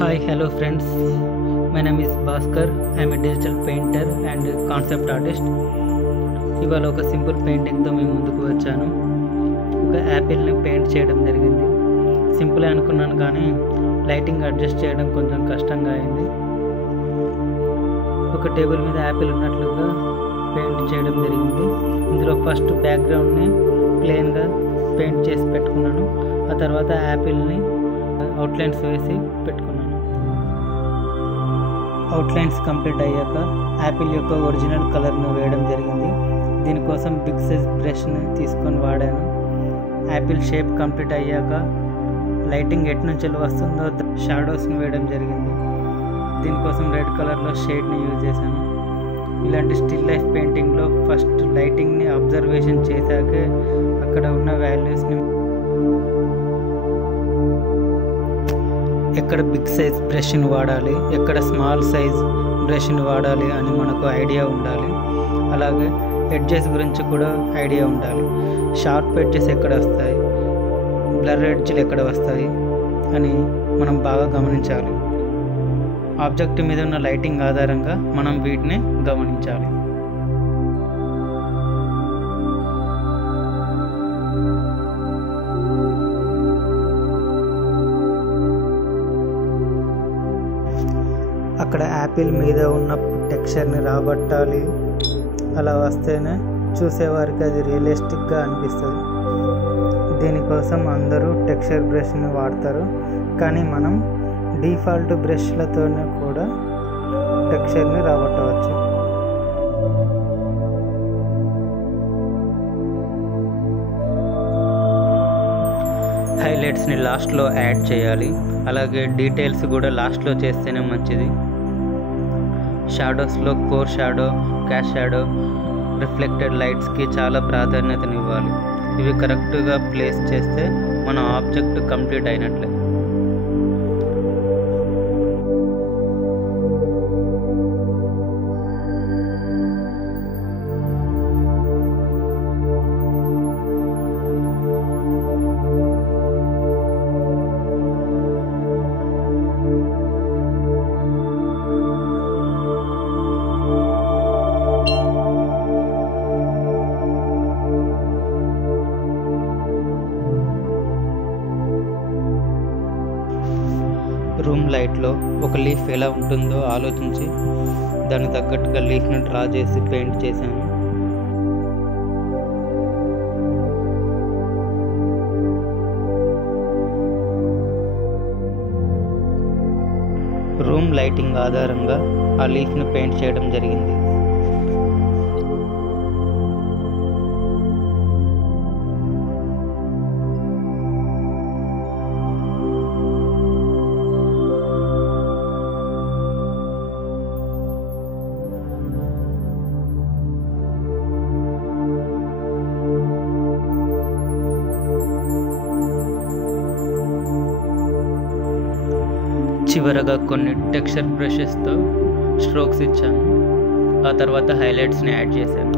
Hi, hello friends. My name is Bhaskar. I am a digital painter and concept artist. ఇవాళ ఒక simple పెయింటింగ్తో మేము ముందుకు వచ్చాను. ఒక యాపిల్ని పెయింట్ చేయడం జరిగింది. సింపుల్ అనుకున్నాను కానీ లైటింగ్ అడ్జస్ట్ చేయడం కొంచెం కష్టంగా అయింది. ఒక టేబుల్ మీద యాపిల్ ఉన్నట్లుగా పెయింట్ చేయడం జరిగింది. ఇందులో ఫస్ట్ బ్యాక్గ్రౌండ్ని ప్లెయిన్గా పెయింట్ చేసి పెట్టుకున్నాను. ఆ తర్వాత యాపిల్ని అవుట్లైన్స్ వేసి పెట్టుకున్నాను. అవుట్లైన్స్ కంప్లీట్ అయ్యాక యాపిల్ యొక్క ఒరిజినల్ కలర్ను వేయడం జరిగింది. దీనికోసం బిగ్ సైజ్ బ్రష్ని తీసుకొని వాడాను. యాపిల్ షేప్ కంప్లీట్ అయ్యాక లైటింగ్ ఎటు నుంచి వస్తుందో షాడోస్ని వేయడం జరిగింది. దీనికోసం రెడ్ కలర్లో షేడ్ని యూజ్ చేశాను. ఇలాంటి స్టిల్ లైఫ్ పెయింటింగ్లో ఫస్ట్ లైటింగ్ని అబ్జర్వేషన్ చేశాకే అక్కడ ఉన్న వాల్యూస్ని ఎక్కడ బిగ్ సైజ్ బ్రష్ని వాడాలి, ఎక్కడ స్మాల్ సైజ్ బ్రష్ని వాడాలి అని మనకు ఐడియా ఉండాలి. అలాగే ఎడ్జెస్ గురించి కూడా ఐడియా ఉండాలి. షార్ప్ ఎడ్జెస్ ఎక్కడ వస్తాయి, బ్లర్ ఎడ్జ్లు ఎక్కడ వస్తాయి అని మనం బాగా గమనించాలి. ఆబ్జెక్ట్ మీద ఉన్న లైటింగ్ ఆధారంగా మనం వీటిని గమనించాలి. అక్కడ యాపిల్ మీద ఉన్న టెక్స్చర్ని రాబట్టాలి. అలా వస్తేనే చూసేవారికి అది రియలిస్టిక్గా అనిపిస్తుంది. దీనికోసం అందరూ టెక్స్చర్ బ్రష్ని వాడతారు, కానీ మనం డిఫాల్ట్ బ్రష్లతోనే కూడా టెక్స్చర్ని రాబట్టవచ్చు. హైలైట్స్ని లాస్ట్లో యాడ్ చేయాలి. అలాగే డీటెయిల్స్ కూడా లాస్ట్లో చేస్తేనే మంచిది. షాడోస్లో core shadow, cast shadow, reflected లైట్స్కి చాలా ప్రాధాన్యతనివ్వాలి. ఇవి కరెక్ట్గా ప్లేస్ చేస్తే మన ఆబ్జెక్ట్ కంప్లీట్ అయినట్లే. రూమ్ లైట్లో ఒక లీఫ్ ఎలా ఉంటుందో ఆలోచించి దానికి తగ్గట్టుగా లీఫ్ని డ్రా చేసి పెయింట్ చేశాను. రూమ్ లైటింగ్ ఆధారంగా ఆ లీఫ్ని పెయింట్ చేయడం జరిగింది. చివరగా కొన్ని టెక్స్చర్ బ్రషెస్తో స్ట్రోక్స్ ఇచ్చాను. ఆ తర్వాత హైలైట్స్ని యాడ్ చేశాను.